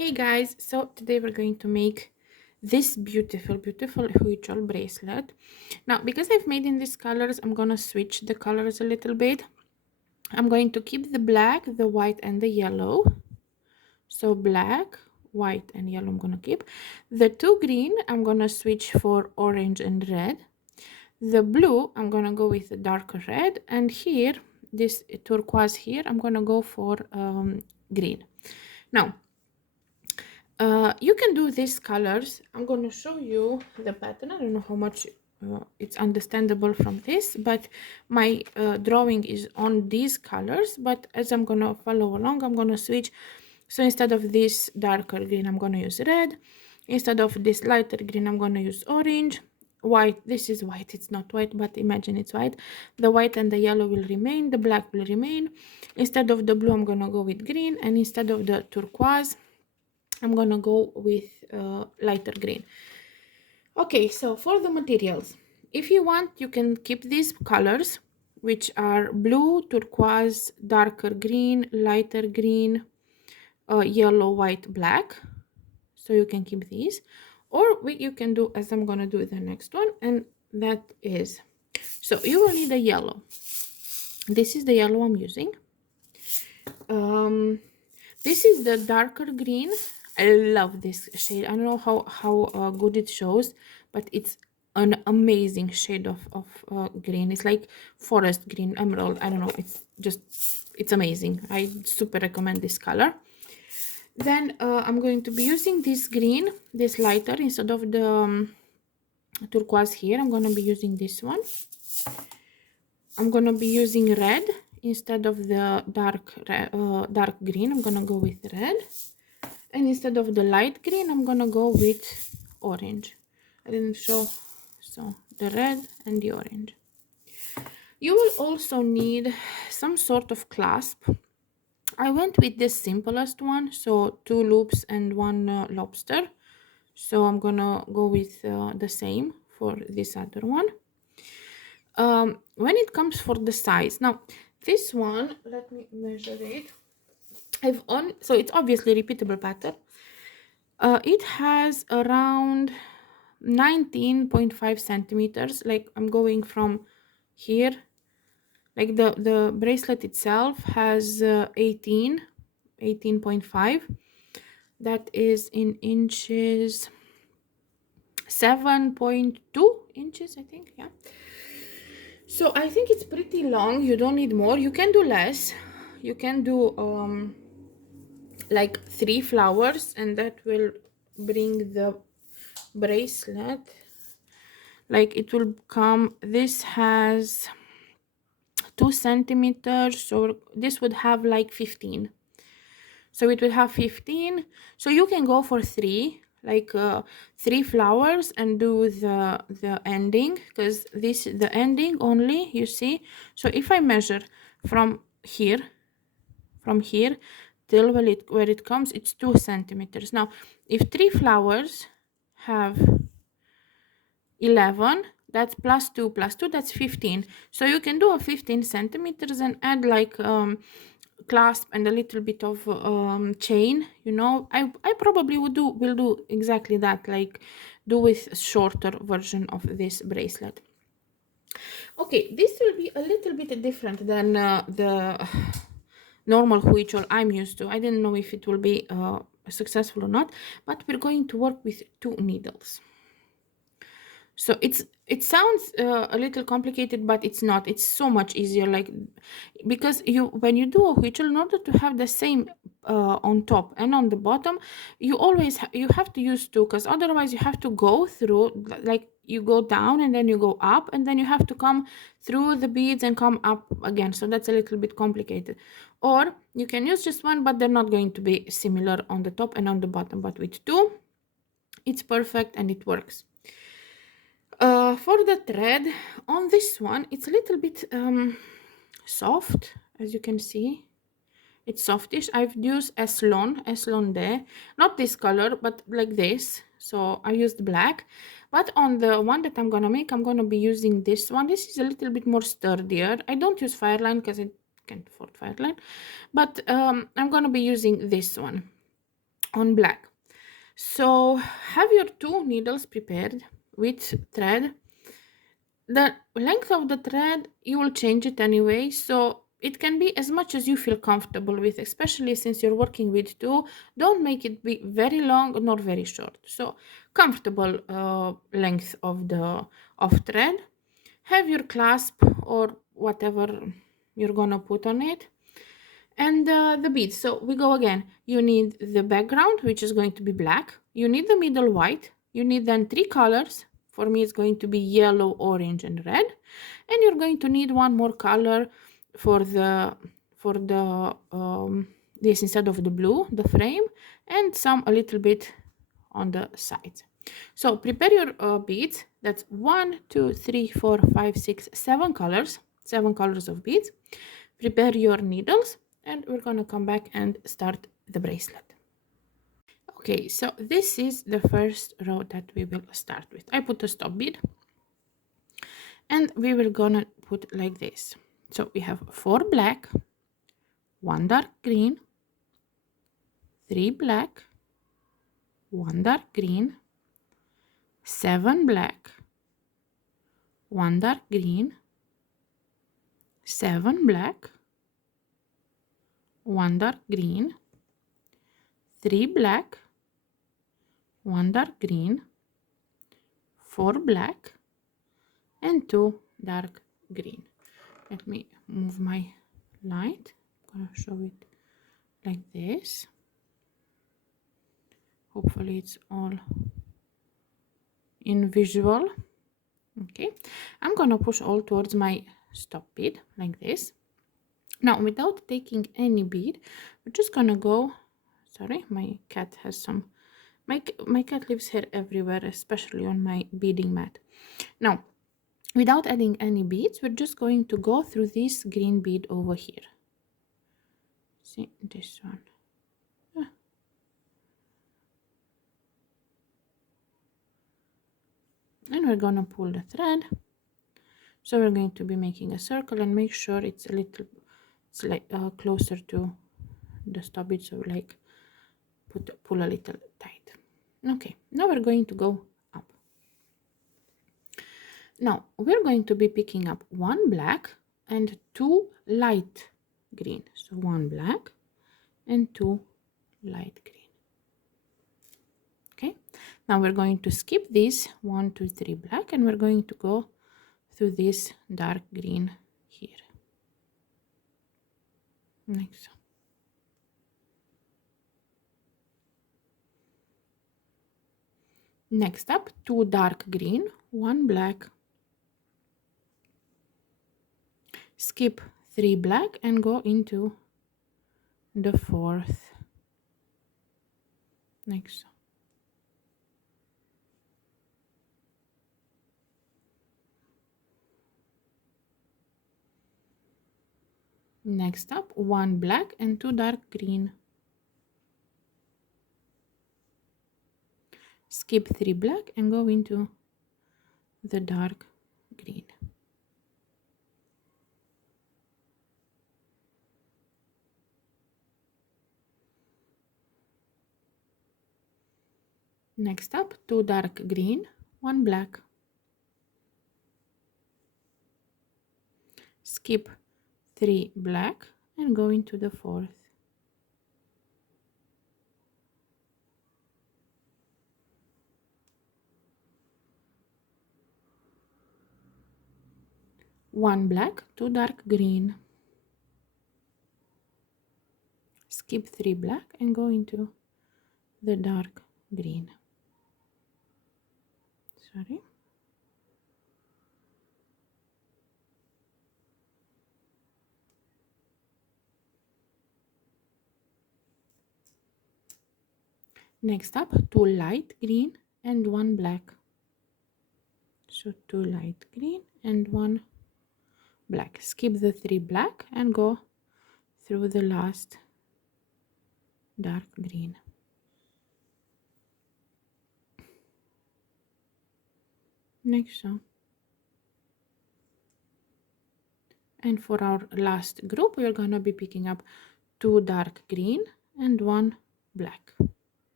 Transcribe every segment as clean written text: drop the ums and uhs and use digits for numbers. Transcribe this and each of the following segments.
Hey guys, so today we're going to make this beautiful Huichol bracelet. Now, because I've made in these colors, I'm gonna switch the colors a little bit. I'm going to keep the black, the white, and the yellow. So black, white, and yellow I'm gonna keep. The two green, I'm gonna switch for orange and red. The blue, I'm gonna go with the darker red, and here, this turquoise here, I'm gonna go for green. Now, you can do these colors. I'm going to show you the pattern. I don't know how much it's understandable from this, but my drawing is on these colors. But as I'm going to follow along, I'm going to switch. So instead of this darker green, I'm going to use red. Instead of this lighter green, I'm going to use orange. White, this is white, it's not white, but imagine it's white. The white and the yellow will remain, the black will remain. Instead of the blue, I'm going to go with green, and instead of the turquoise, I'm gonna go with lighter green. Okay, so for the materials, if you want, you can keep these colors, which are blue, turquoise, darker green, lighter green, yellow, white, black. So you can keep these, or you can do as I'm gonna do the next one, and that is, so you will need a yellow. This is the yellow I'm using. This is the darker green. I love this shade. I don't know how good it shows, but it's an amazing shade of green. It's like forest green, emerald. I don't know. It's amazing. I super recommend this color. Then I'm going to be using this green, this lighter, instead of the turquoise here. I'm going to be using this one. I'm going to be using red instead of the dark green. I'm going to go with red. And instead of the light green, I'm going to go with orange. I didn't show, so the red and the orange. You will also need some sort of clasp. I went with the simplest one, so 2 loops and 1 lobster. So I'm going to go with the same for this other one. When it comes for the size, now this one, let me measure it. So it's obviously repeatable pattern. It has around 19.5 centimeters. Like I'm going from here, like the bracelet itself has 18.5. That is in inches, 7.2 inches, I think. Yeah. So I think it's pretty long. You don't need more. You can do less. You can do like 3 flowers, and that will bring the bracelet, like it will come, this has 2 centimeters, so this would have like 15. So it would have 15. So you can go for 3, like 3 flowers, and do the ending, because this the ending only, you see. So if I measure from here till where it comes, it's 2 centimeters. Now if 3 flowers have 11, that's plus 2, that's 15. So you can do a 15 centimeters and add like clasp and a little bit of chain, you know. I probably will do exactly that, like do with shorter version of this bracelet. Okay, this will be a little bit different than the normal Huichol I'm used to. I didn't know if it will be successful or not, but we're going to work with 2 needles. So it sounds a little complicated, but it's not. It's so much easier, like, because when you do a Huichol, in order to have the same on top and on the bottom, you always you have to use 2, because otherwise you have to go through, like you go down and then you go up, and then you have to come through the beads and come up again. So that's a little bit complicated. Or you can use just 1, but they're not going to be similar on the top and on the bottom. But with 2, it's perfect and it works. For the thread on this one, it's a little bit soft, as you can see. It's softish. I've used Eslon there, not this color, but like this. So I used black, but on the one that I'm gonna make, I'm gonna be using this one. This is a little bit more sturdier. I don't use Fireline because I can't afford Fireline, but I'm gonna be using this one. on black. So have your two needles prepared with thread. The length of the thread, you will change it anyway, so it can be as much as you feel comfortable with, especially since you're working with two. Don't make it be very long nor very short, so comfortable length of the of thread. Have your clasp or whatever you're gonna put on it, and the beads. So we go again. You need the background, which is going to be black. You need the middle white. You need then three colors. For me, it's going to be yellow, orange, and red. And you're going to need one more color for the this instead of the blue, the frame, and some a little bit on the sides. So prepare your beads. That's 1, 2, 3, 4, 5, 6, 7 colors. 7 colors of beads. Prepare your needles, and we're gonna come back and start the bracelet. Okay, so this is the first row that we will start with. I put a stop bead, and we will gonna put like this. So we have 4 black, 1 dark green, 3 black, 1 dark green, 7 black, 1 dark green, 7 black, 1 dark green, 3 black, 1 dark green, 4 black, and 2 dark green. Let me move my light. I'm gonna show it like this. Hopefully it's all in visual. Okay, I'm gonna push all towards my stop bead like this. Now, without taking any bead, we're just gonna go. Sorry, my cat has some. My cat lives here everywhere, especially on my beading mat. Now, without adding any beads, we're just going to go through this green bead over here. See this one. And we're gonna pull the thread. So we're going to be making a circle, and make sure it's a little, it's like closer to the stop bead, so like pull a little tight. Okay, now we're going to go up. Now we're going to be picking up 1 black and 2 light green. So 1 black and 2 light green. Okay, now we're going to skip this 1, 2, 3 black, and we're going to go through this dark green here. Next. Next up, 2 dark green, 1 black. Skip 3 black and go into the 4th. Next. Next up, 1 black and 2 dark green. Skip 3 black and go into the dark green. Next up, 2 dark green, 1 black. Skip 3 black and go into the 4th. One black, 2 dark green. Skip 3 black and go into the dark green. Sorry. Next up, 2 light green and 1 black. So 2 light green and 1 black. Skip the 3 black and go through the last dark green. Next one. And for our last group, we're gonna be picking up 2 dark green and 1 black.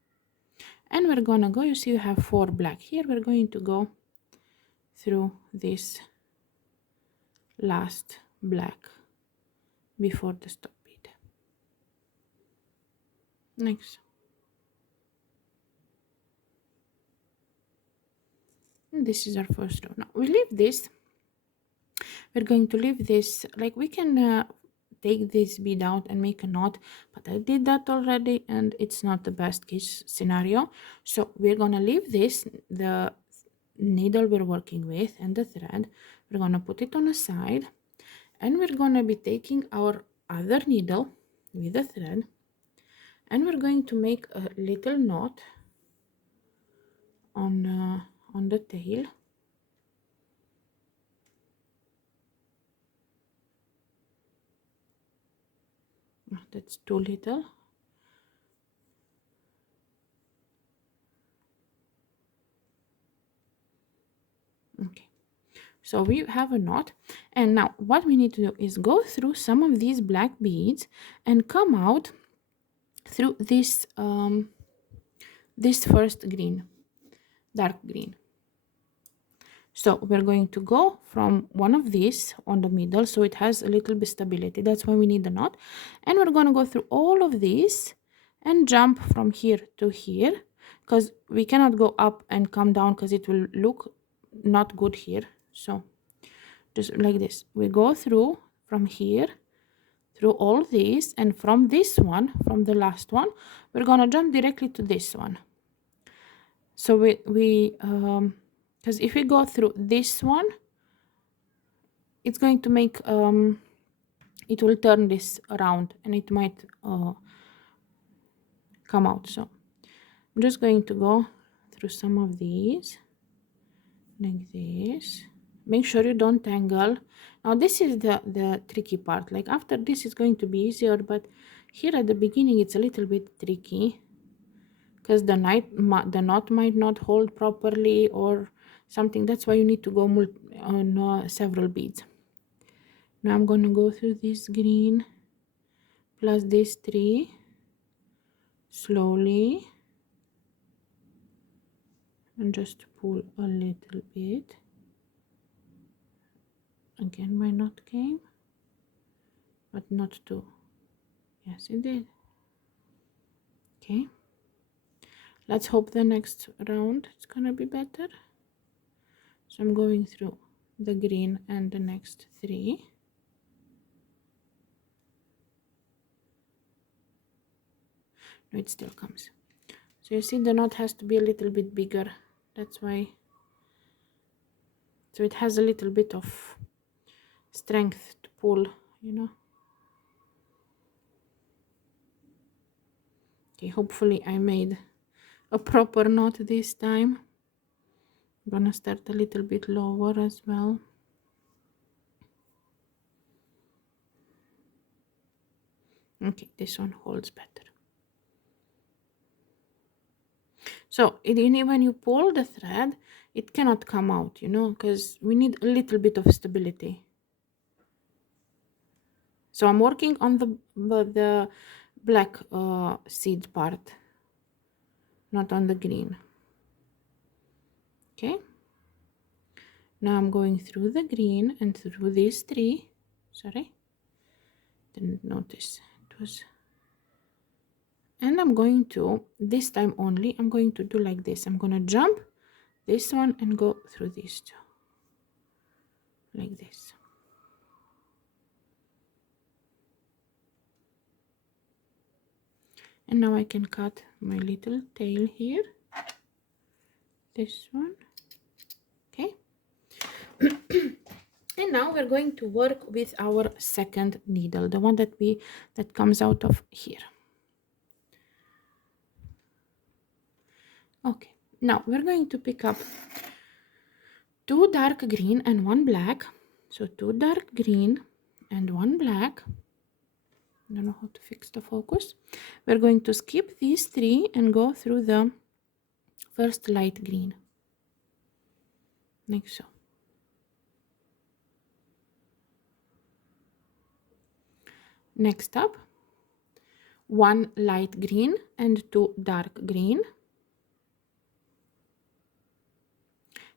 And we're gonna go, you see you have 4 black here, we're going to go through this last black before the stop bead. Next. And this is our first row. Now we leave this, we're going to leave this, like we can take this bead out and make a knot, but I did that already and it's not the best case scenario. So we're gonna leave this, the needle we're working with and the thread, we're gonna put it on a side, and we're gonna be taking our other needle with the thread, and we're going to make a little knot on the tail. Oh, that's too little. Okay, so we have a knot, and now what we need to do is go through some of these black beads and come out through this this first green, dark green. So we're going to go from one of these on the middle, so it has a little bit stability. That's why we need the knot. And we're going to go through all of these and jump from here to here, because we cannot go up and come down because it will look not good here. So just like this, we go through from here through all these, and from this one, from the last one, we're going to jump directly to this one. So because if we go through this one, it's going to make it will turn this around and it might come out. So I'm just going to go through some of these like this. Make sure you don't tangle. Now this is the tricky part. Like after this is going to be easier, but here at the beginning it's a little bit tricky because the knot might not hold properly or something. That's why you need to go on several beads. Now I'm going to go through this green plus these 3 slowly and just pull a little bit. Again my knot came, but not too. Yes, it did. Okay, let's hope the next round it's gonna be better. So I'm going through the green and the next 3. No, it still comes. So you see the knot has to be a little bit bigger. That's why. So it has a little bit of strength to pull, you know. Okay, hopefully I made a proper knot this time. I'm gonna start a little bit lower as well. Okay, this one holds better. So when you pull the thread, it cannot come out, you know, because we need a little bit of stability. So I'm working on the black seed part, not on the green. Okay, now I'm going through the green and through these 3. Sorry, didn't notice it was. And I'm going to, this time only, I'm going to do like this. I'm going to jump this one and go through these 2 like this. And now I can cut my little tail here, this one. Okay. And now we're going to work with our second needle, the one that comes out of here. Okay, now we're going to pick up 2 dark green and 1 black. So 2 dark green and 1 black. I don't know how to fix the focus. We're going to skip these 3 and go through the first light green, like so. Next up, 1 light green and 2 dark green.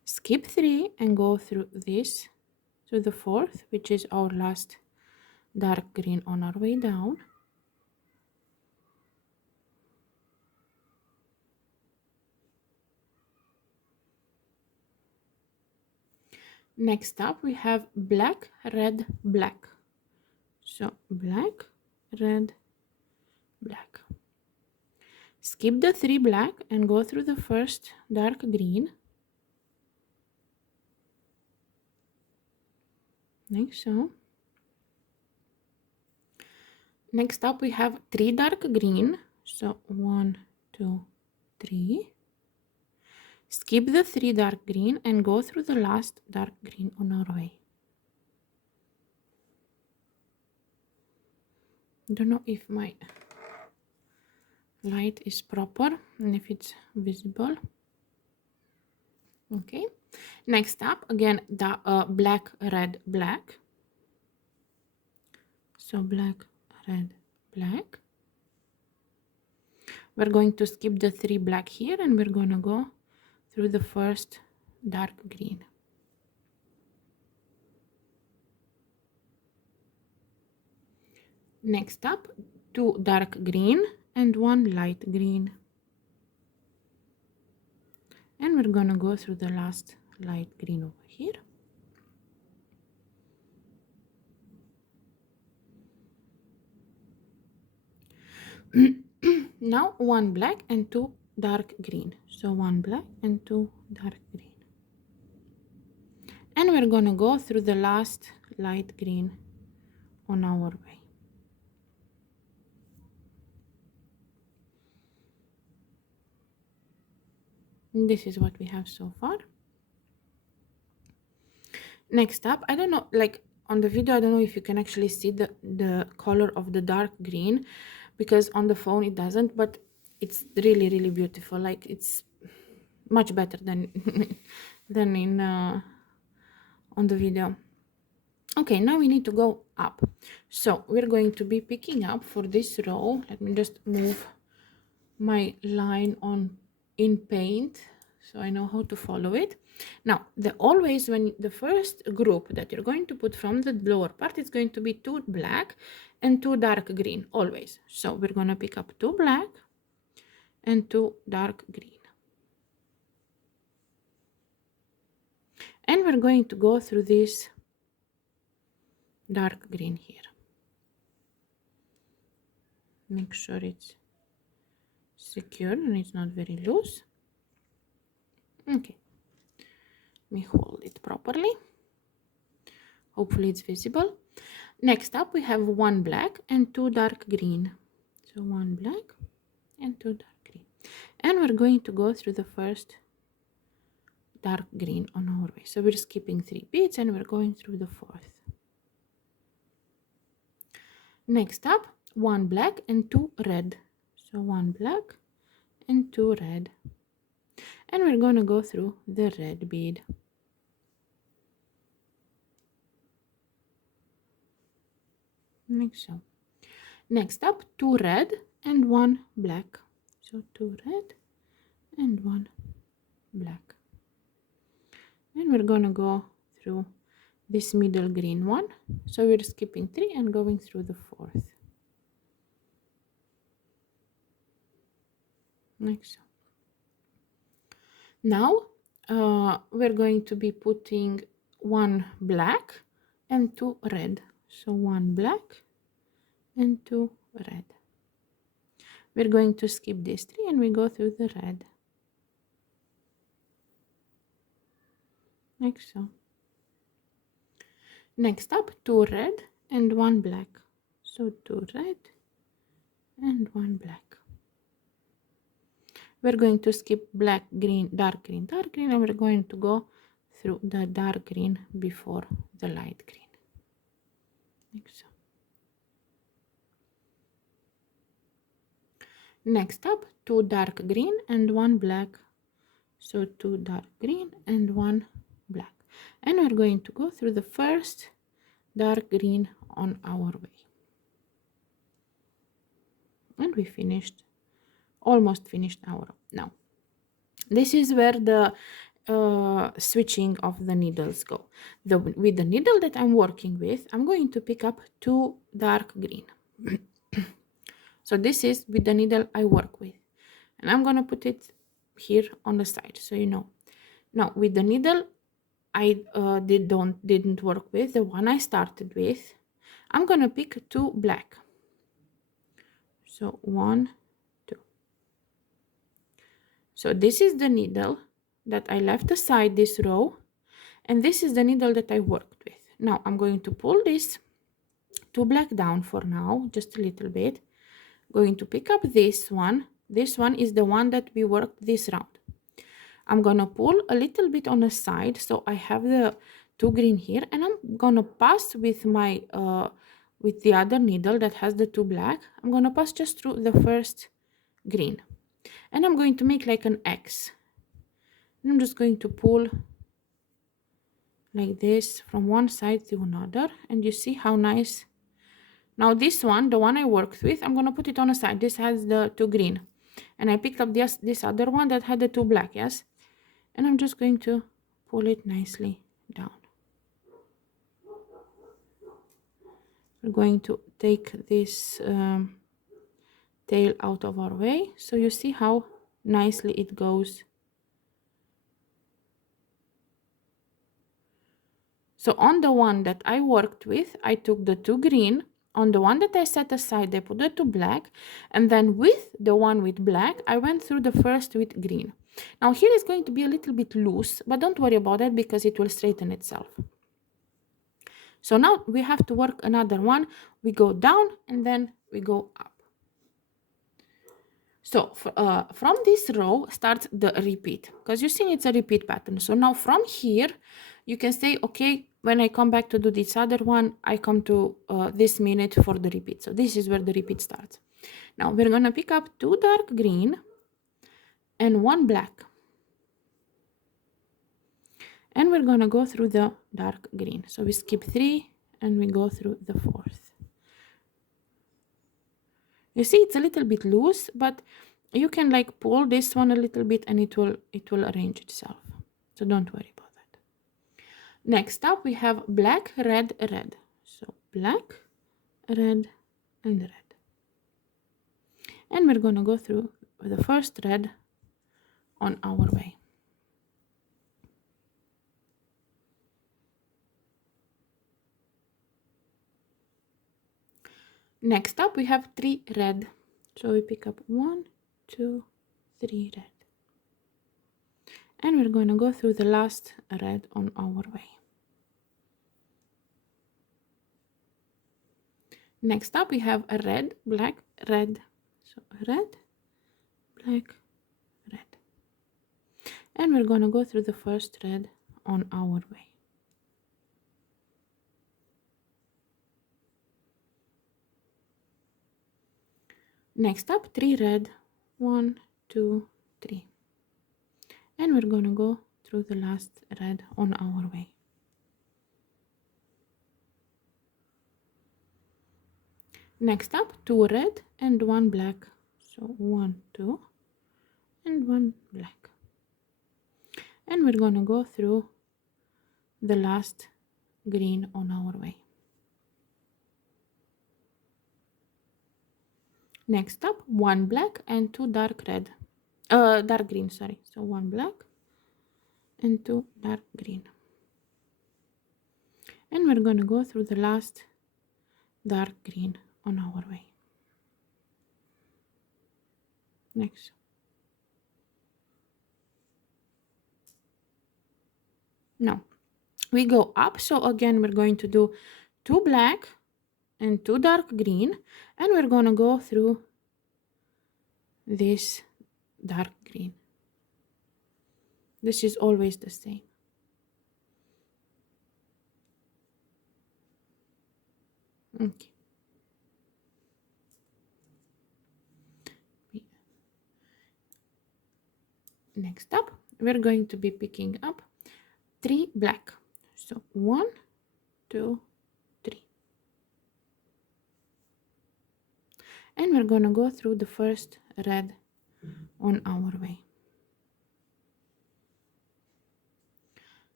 skip 3 and go through this to the 4th, which is our last dark green on our way down. Next up we have black, red, black. So black, red, black. Skip the 3 black and go through the first dark green, like so. Next up we have 3 dark green, so 1, 2, 3. Skip the 3 dark green and go through the last dark green on our way. Don't know if my light is proper and if it's visible. Okay, next up again the black, red, black. So black, red, black. We're going to skip the 3 black here and we're going to go through the first dark green. Next up 2 dark green and 1 light green, and we're gonna go through the last light green over here. Now 1 black and 2 dark green, so 1 black and 2 dark green, and we're gonna go through the last light green on our way. And this is what we have so far. Next up, I don't know, like on the video I don't know if you can actually see the color of the dark green, because on the phone it doesn't, but it's really really beautiful. Like it's much better than than in on the video. Okay, now we need to go up, so we're going to be picking up for this row. Let me just move my line on in paint so I know how to follow it. Now always when the first group that you're going to put from the lower part is going to be 2 black and 2 dark green, always. So we're going to pick up 2 black and 2 dark green, and we're going to go through this dark green here. Make sure it's secure and it's not very loose. Okay, let me hold it properly. Hopefully it's visible. Next up we have 1 black and 2 dark green, so 1 black and 2 dark green, and we're going to go through the first dark green on our way. So we're skipping 3 beads and we're going through the 4th. Next up 1 black and 2 red, so 1 black and 2 red, and we're going to go through the red bead. Like so. Next up 2 red and 1 black, so 2 red and 1 black, and we're going to go through this middle green one, so we're skipping 3 and going through the 4th, like so. Now we're going to be putting 1 black and 2 red, so 1 black and 2 red. We're going to skip this 3 and we go through the red, like so. Next up 2 red and 1 black, so 2 red and 1 black. We're going to skip black, green, dark green, dark green, and we're going to go through the dark green before the light green, like so. Next up 2 dark green and 1 black, so 2 dark green and 1 black, and we're going to go through the first dark green on our way, and we finished, almost finished our row. Now this is where the switching of the needles go. With the needle that I'm working with, I'm going to pick up 2 dark green. So this is with the needle I work with, and I'm gonna put it here on the side, so you know. Now with the needle I didn't work with, the one I started with, I'm gonna pick 2 black. So 1, 2. So this is the needle that I left aside this row, and this is the needle that I worked with. Now I'm going to pull this 2 black down for now, just a little bit. Going to pick up this one. This one is the one that we worked this round. I'm gonna pull a little bit on the side, so I have the 2 green here, and I'm gonna pass with my with the other needle that has the 2 black. I'm gonna pass just through the first green, and I'm going to make like an X. And I'm just going to pull like this from one side to another, and you see how nice. Now this one, the one I worked with, I'm gonna put it on a side. This has the 2 green, and I picked up this other one that had the 2 black, yes, and I'm just going to pull it nicely down. We're going to take this tail out of our way, so you see how nicely it goes. So on the one that I worked with, I took the 2 green. On the one that I set aside, I put the 2 black, and then with the one with black, I went through the first with green. Now here is going to be a little bit loose, but don't worry about that because it will straighten itself. So now we have to work another one. We go down and then we go up. So from this row starts the repeat, because you see it's a repeat pattern. So now from here, you can say, okay, when I come back to do this other one, I come to this minute for the repeat. So this is where the repeat starts. Now we're gonna pick up 2 dark green and 1 black. And we're gonna go through the dark green. So we skip 3 and we go through the 4th. You see it's a little bit loose, but you can like pull this one a little bit and it will arrange itself. So don't worry about that. Next up we have black, red, red. So black, red, and red. And we're gonna go through the first red on our way. Next up we have 3 red. So we pick up 1, 2, 3 red. And we're going to go through the last red on our way. Next up we have a red, black, red. So red, black, red. And we're going to go through the first red on our way. Next up 3 red, 1, 2, 3. And we're going to go through the last red on our way. Next up 2 red and 1 black. So 1, 2, and 1 black. And we're going to go through the last green on our way. Next up 1 black and 2 dark red. Dark green, sorry. So 1 black and 2 dark green. And we're going to go through the last dark green on our way. Next. Now we go up, so again we're going to do 2 black and 2 dark green, and we're going to go through this dark green. This is always the same. Okay. Next up we're going to be picking up 3 black. So 1, 2, 3. And we're going to go through the first red on our way.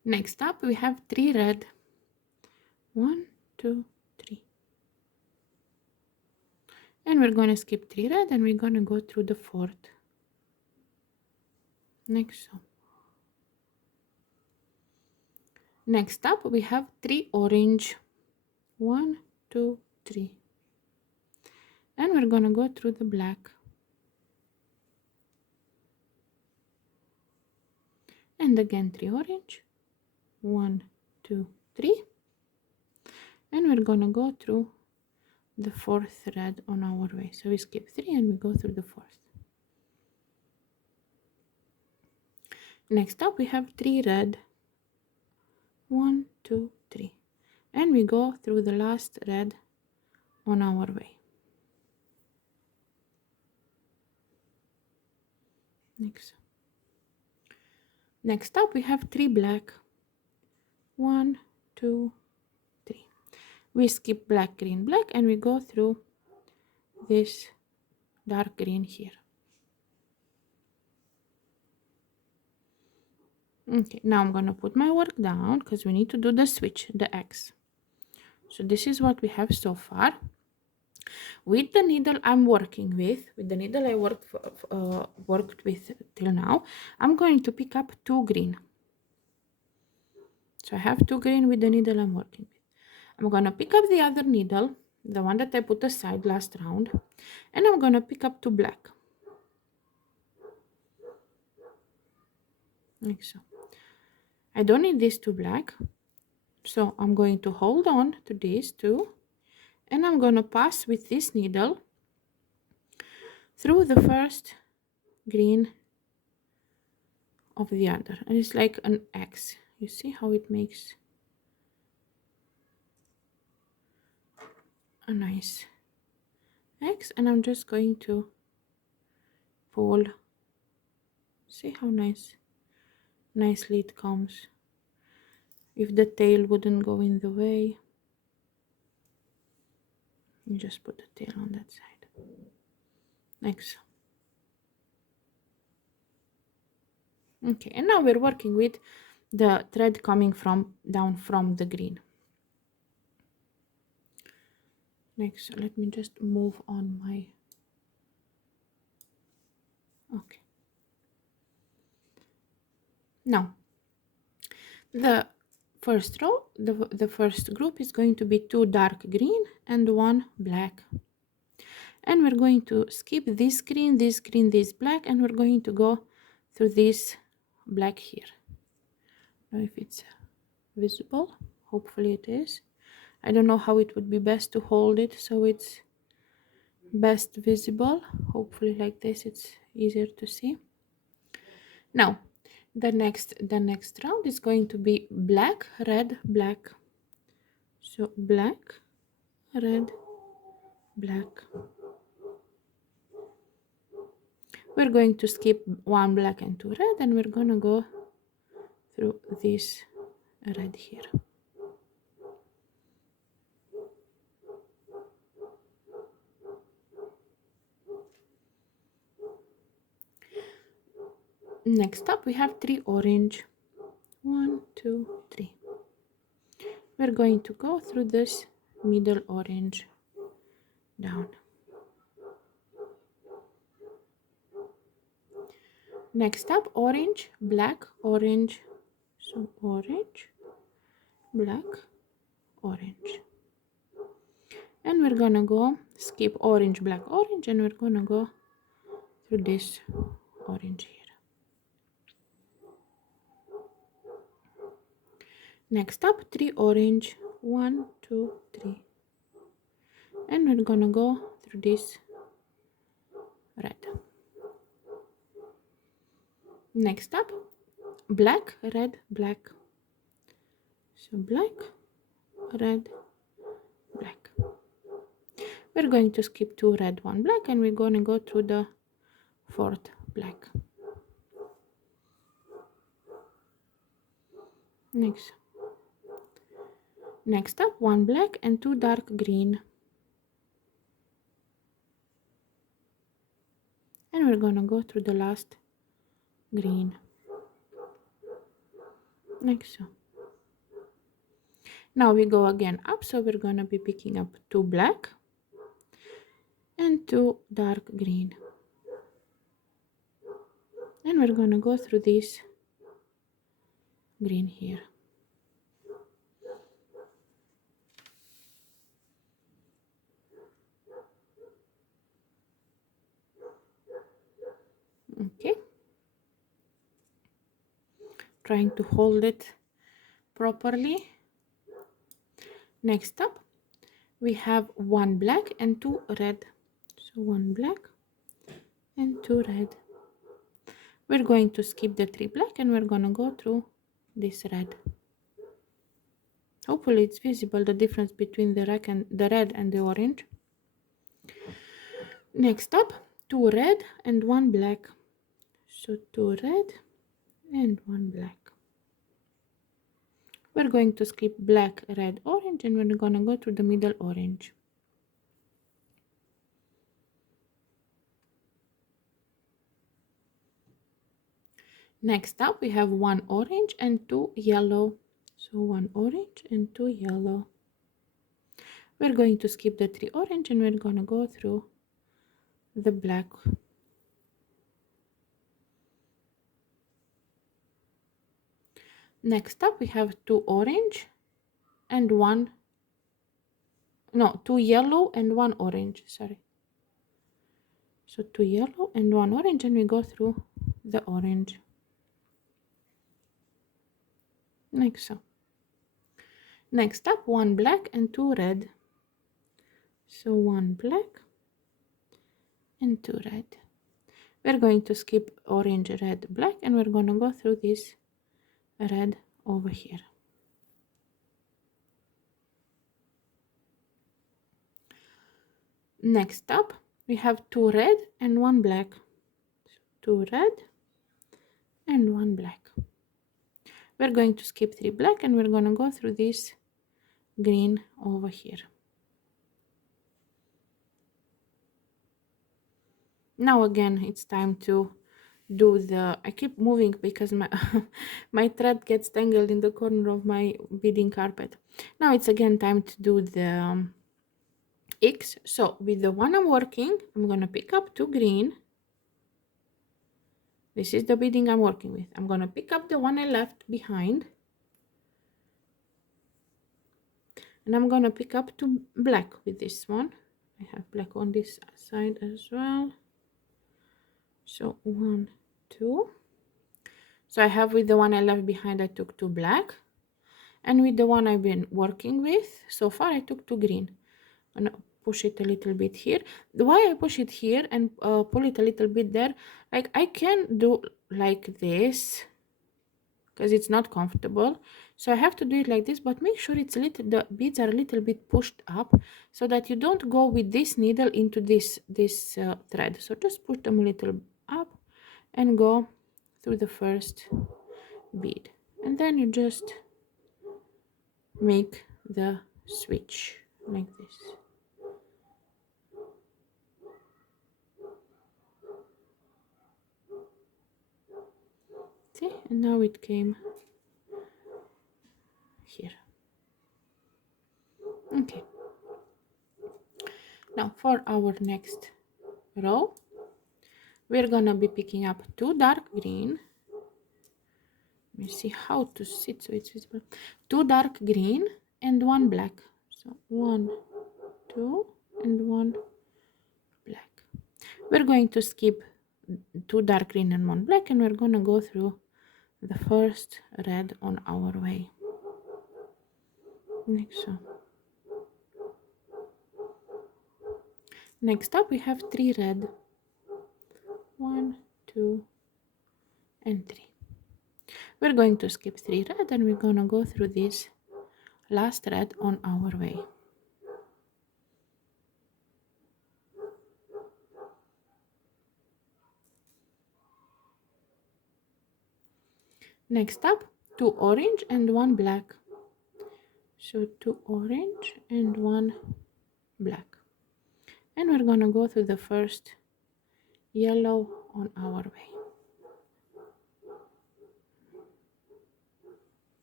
Next up we have 3 red. 1, 2, 3. And we're going to skip 3 red and we're going to go through the 4th. Next so. Next up we have 3 orange. 1, 2, 3. And we're going to go through the black. And again 3 orange. 1, 2, 3. And we're going to go through the 4th red on our way. So we skip 3 and we go through the 4th. Next up we have 3 red. 1, 2, 3. And we go through the last red on our way. Next up we have 3 black. 1, 2, 3. We skip black, green, black, and we go through this dark green here. Okay, now I'm gonna put my work down because we need to do the switch, the X. So this is what we have so far. With the needle I'm working with the needle I worked with till now, I'm going to pick up 2 green. So I have 2 green with the needle I'm working with. I'm gonna pick up the other needle, the one that I put aside last round, and I'm gonna pick up 2 black. Like so. I don't need this 2 black, so I'm going to hold on to these 2, and I'm gonna pass with this needle through the first green of the other, and it's like an X. You see how it makes a nice X, and I'm just going to pull. See how nicely it comes. If the tail wouldn't go in the way, you just put the tail on that side, like so. Okay, and now we're working with the thread coming down from the green. Next, let me just move on my, okay. Now, the first row, the first group is going to be 2 dark green and 1 black. And we're going to skip this green, this green, this black, and we're going to go through this black here. I don't know if it's visible. Hopefully it is. I don't know how it would be best to hold it so it's best visible. Hopefully like this it's easier to see. Now the next round is going to be black, red, black. So black, red, black. We're going to skip 1 black and 2 red, and we're gonna go through this red here. Next up we have 3 orange. 1, 2, 3. We're going to go through this middle orange down. Next up, orange, black, orange. So orange, black, orange. And we're gonna go skip orange, black, orange, and we're gonna go through this orange here. Next up, 3 orange. 1, 2, 3. And we're gonna go through this red. Next up, black, red, black. So black, red, black. We're going to skip 2 red, 1 black, and we're going to go through the 4th black. Next up, 1 black and 2 dark green. And we're going to go through the last green. like so. Now we go again up, so we're gonna be picking up 2 black and 2 dark green, and we're gonna go through this green here. Okay, trying to hold it properly. Next up we have 1 black and 2 red, so 1 black and 2 red. We're going to skip the 3 black and we're gonna go through this red. Hopefully it's visible, the difference between the red and the orange. Next up, 2 red and 1 black, so 2 red and 1 black. We're going to skip black, red, orange, and we're gonna go to the middle orange. Next up we have 1 orange and 2 yellow, so 1 orange and 2 yellow. We're going to skip the 3 orange and we're gonna go through the black. Next up we have 2 orange and 2 yellow and 1 orange, sorry. So 2 yellow and 1 orange, and we go through the orange, like so. Next up, 1 black and 2 red, so 1 black and 2 red. We're going to skip orange, red, black, and we're going to go through this red over here. Next up we have 2 red and 1 black, so 2 red and 1 black. We're going to skip 3 black and we're going to go through this green over here. Now again it's time to do the, I keep moving because my my thread gets tangled in the corner of my beading carpet. Now it's again time to do the X. So with the one I'm working, I'm gonna pick up 2 green. This is the beading I'm working with. I'm gonna pick up the one I left behind, and I'm gonna pick up 2 black with this one. I have black on this side as well, so 1, 2. So I have, with the one I left behind, I took 2 black, and with the one I've been working with so far, I took 2 green. I'm gonna push it a little bit here. Why I push it here and pull it a little bit there, like I can do like this because it's not comfortable, so I have to do it like this, but make sure it's the beads are a little bit pushed up so that you don't go with this needle into this thread. So just push them a little up and go through the first bead, and then you just make the switch like this. See, and now it came here. Okay, now for our next row we're gonna be picking up 2 dark green. Let me see how to sit so it's visible. 2 dark green and 1 black, so 1, 2 and 1 black. We're going to skip 2 dark green and 1 black, and we're gonna go through the first red on our way, like so. Next up we have 3 red, 1, 2 and 3. We're going to skip 3 red and we're gonna go through this last red on our way. Next up, 2 orange and 1 black, so 2 orange and 1 black, and we're gonna go through the first yellow on our way.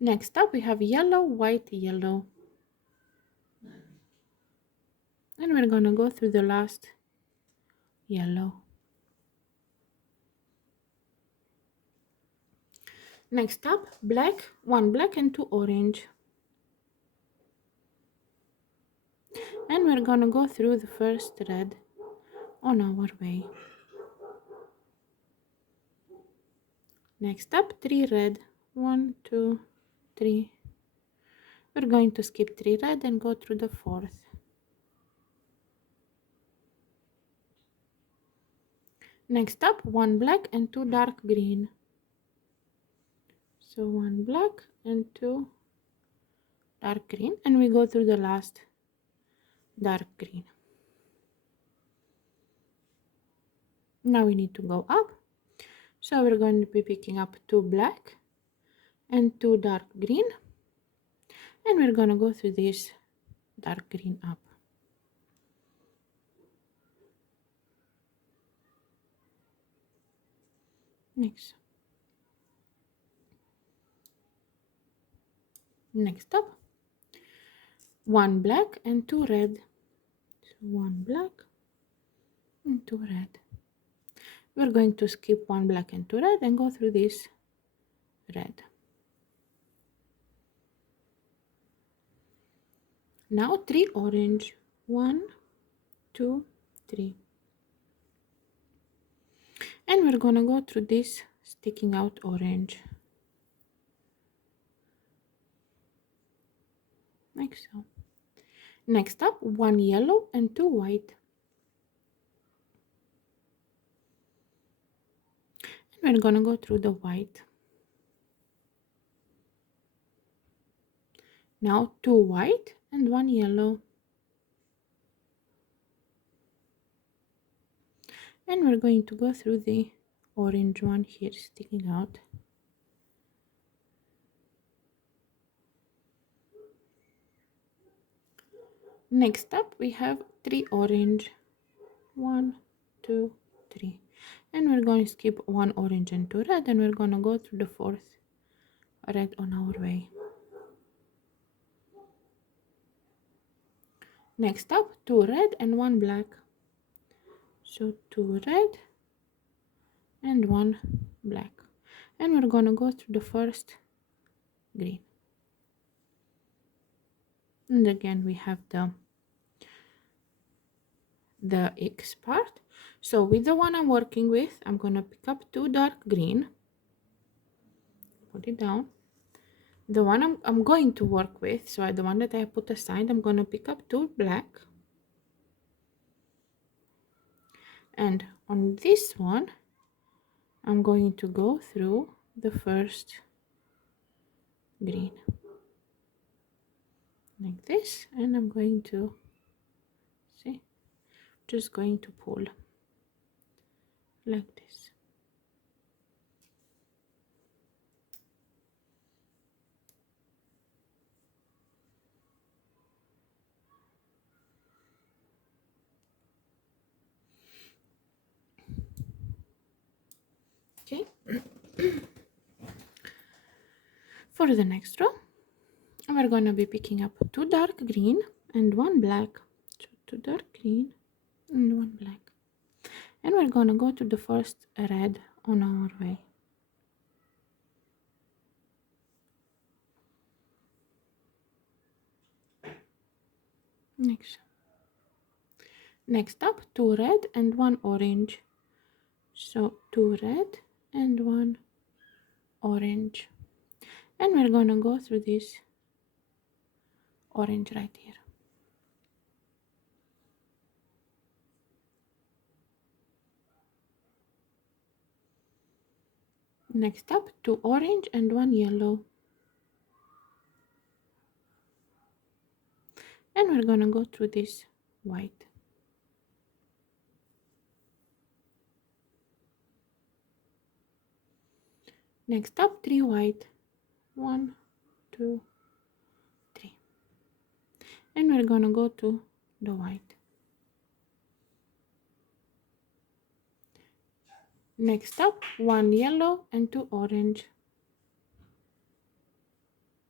Next up we have yellow, white, yellow, and we're gonna go through the last yellow. Next up, black, one black and two orange, and we're gonna go through the first red on our way. Next up, three red, 1 2 3. We're going to skip three red and go through the fourth. Next up, one black and two dark green. So one black and two dark green, and we go through the last dark green. Now we need to go up, so we're going to be picking up two black and two dark green, and we're going to go through this dark green up. Next up, one black and two red. So one black and two red. We're going to skip one black and two red and go through this red. Now three orange, 1 2 3, and we're gonna go through this sticking out orange like so. Next up, one yellow and two white, and we're gonna go through the white. Now two white and one yellow, and we're going to go through the orange one here sticking out. Next up we have three orange, 1 2 3, and we're going to skip one orange and two red, and we're going to go through the fourth red on our way. Next up, two red and one black. So two red and one black, and we're gonna go through the first green, and again we have the X part. So with the one I'm working with, I'm gonna pick up two dark green, put it down. The one I'm going to work with, so the one that I put aside, I'm gonna pick up two black, and on this one I'm going to go through the first green like this, and I'm going to see, just going to pull like this. Okay. For the next row, we're going to be picking up two dark green and one black. So two dark green and one black, and we're going to go to the first red on our way. Next up, two red and one orange. So two red and one orange, and we're going to go through this orange right here. Next up, two orange and one yellow, and we're going to go through this white. Next up, three white, 1 2 3, and we're gonna go to the white. Next up, one yellow and two orange,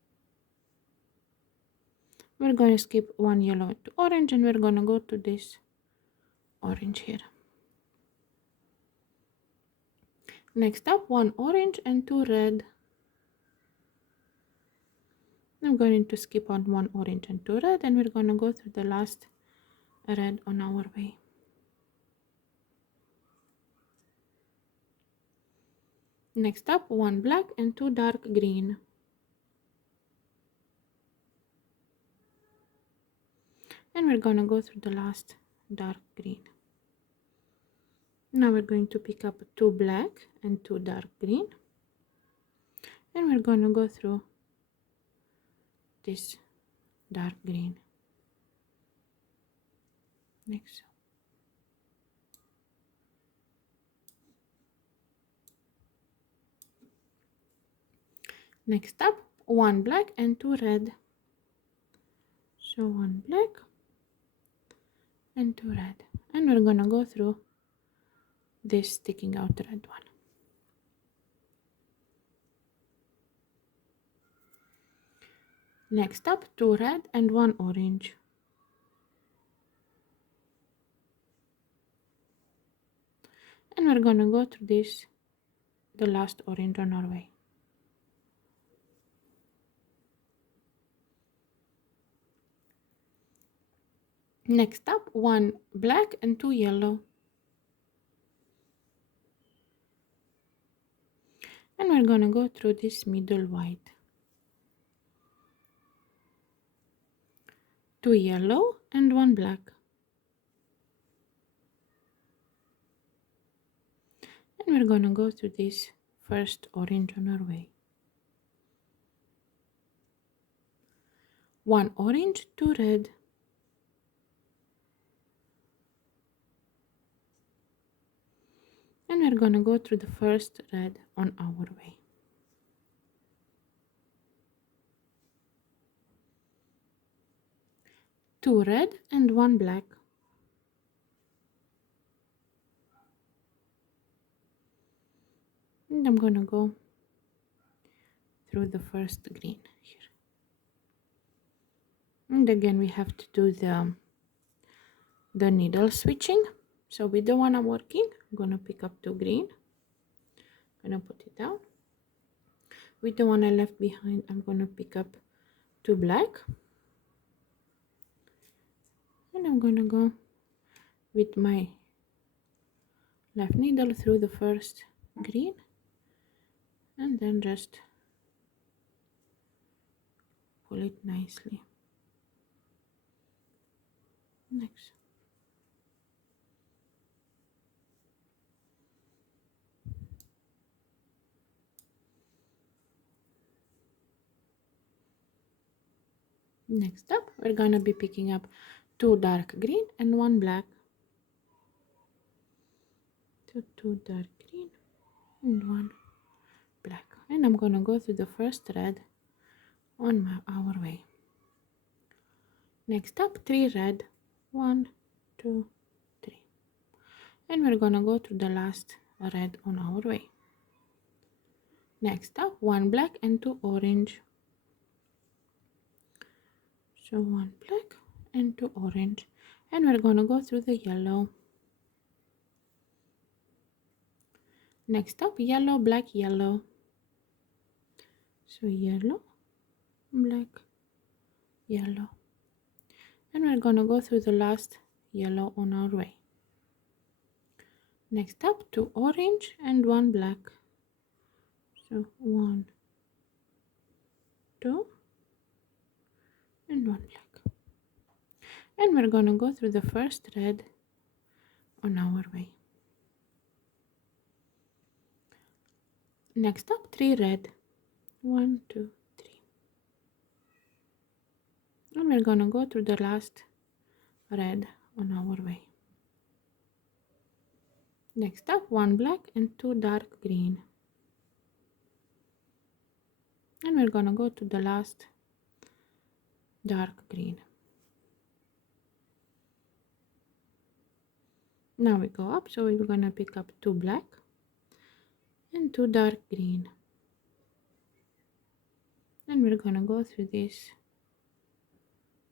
We're going to skip one yellow to orange, and we're going to go to this orange here. Next up, one orange and two red. I'm going to skip on one orange and two red, and we're going to go through the last red on our way. Next up, one black and two dark green. And we're going to go through the last dark green. Now we're going to pick up two black and two dark green. And we're going to go through this dark green. Next. Next up, one black and two red. So one black and two red. And we're gonna go through this sticking out red one. Next up, two red and one orange. And we're gonna go through this, the last orange on our way. Next up, one black and two yellow. And we're gonna go through this middle white. Two yellow and one black. And we're gonna go through this first orange on our way. One orange, two red. And we're gonna go through the first red on our way. Two red and one black. And I'm gonna go through the first green here. And again we have to do the needle switching. So with the one I'm working, I'm gonna pick up two green, gonna put it down. With the one I left behind, I'm gonna pick up two black, and I'm gonna go with my left needle through the first green, and then just pull it nicely. Next. Next up, we're gonna be picking up two dark green and one black. Two dark green and one black. And I'm gonna go through the first red on our way. Next up, three red. 1, 2, 3. And we're gonna go to the last red on our way. Next up, one black and two orange. So one black and two orange. And we're gonna go through the yellow. Next up, yellow, black, yellow. So yellow, black, yellow. And we're gonna go through the last yellow on our way. Next up, two orange and one black. So 1, 2, and one black. And we're gonna go through the first red on our way. Next up, three red. 1, 2, 3. And we're gonna go through the last red on our way. Next up, one black and two dark green. And we're gonna go to the last dark green. Now we go up, so we're gonna pick up two black and two dark green. And we're gonna go through this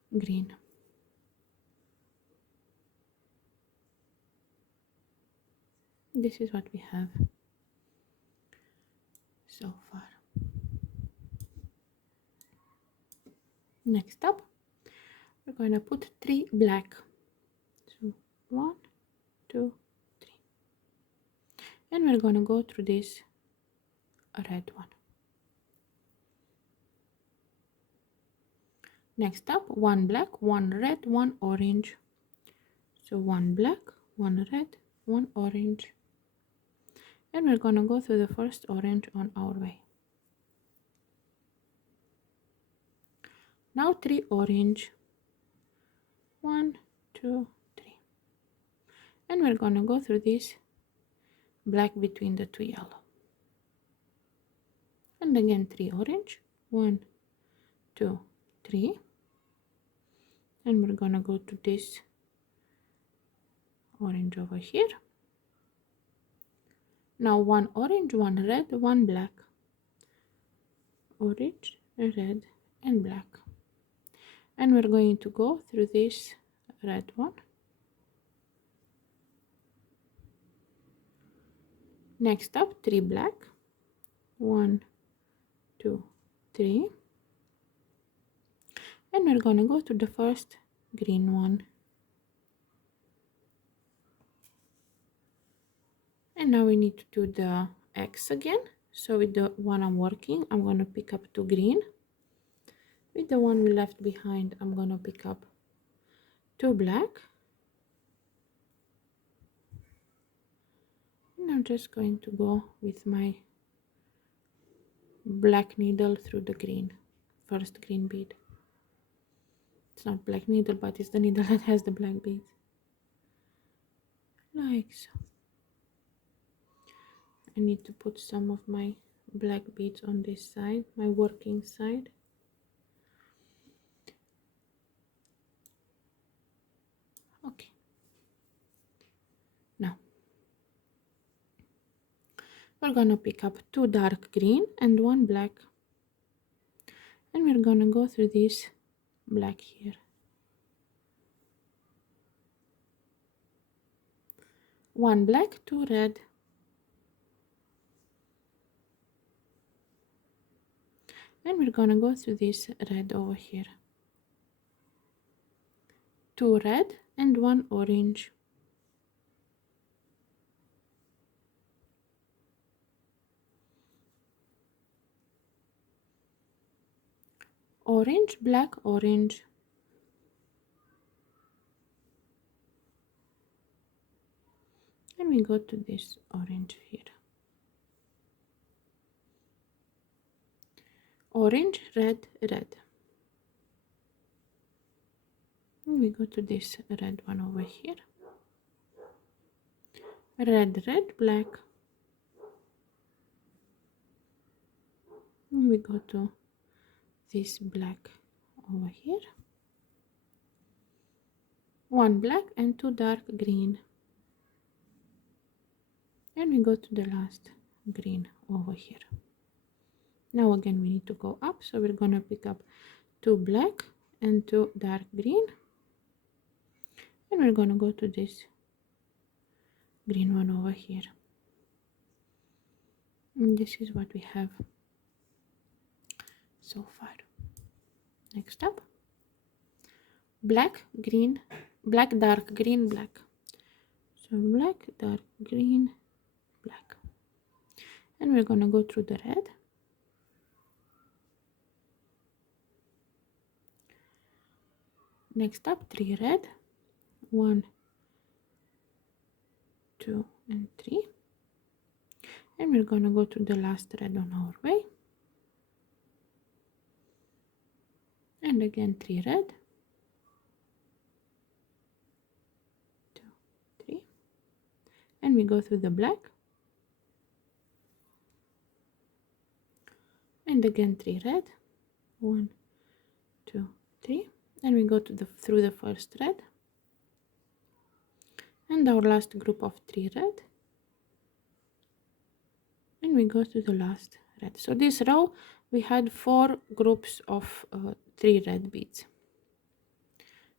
green. This is what we have so far. Next up, we're going to put 3 black. So 1, 2, 3. And we're going to go through this red one. Next up, 1 black, 1 red, 1 orange. So 1 black, 1 red, 1 orange. And we're going to go through the first orange on our way. Now 3 orange. 1, 2, 3. And we're going to go through this black between the 2 yellow. And again 3 orange. 1, 2, 3. And we're going to go to this orange over here. Now 1 orange, 1 red, 1 black. Orange, red, and black. And we're going to go through this red one. Next up, 3 black. 1, 2, 3. And we're going to go to the first green one. And now we need to do the X again. So with the one I'm working, I'm going to pick up 2 green. With the one we left behind, I'm going to pick up 2 black. And I'm just going to go with my black needle through the green, first green bead. It's not black needle, but it's the needle that has the black beads. Like so. I need to put some of my black beads on this side, my working side. Okay. Now we're gonna pick up 2 dark green and 1 black. And we're gonna go through this black here. 1 black, 2 red. And we're gonna go through this red over here. 2 red and 1 orange. Orange, black, orange. And we go to this orange here. Orange, red, red. And we go to this red one over here. Red, red, black. And we go to this black over here. 1 black and 2 dark green. And we go to the last green over here. Now again we need to go up, so we're gonna pick up 2 black and 2 dark green. And we're gonna go to this green one over here. And this is what we have so far. Next up, black, green, black, dark green, black. So black, dark green, black. And we're gonna go through the red. Next up, 3 red. 1, 2, and 3. And we're gonna go to the last red on our way. And again 3 red. 2, 3. And we go through the black. And again 3 red. 1, 2, 3. And we go to through the first red. And our last group of 3 red. And we go to the last red. So this row we had 4 groups of 3 red beads.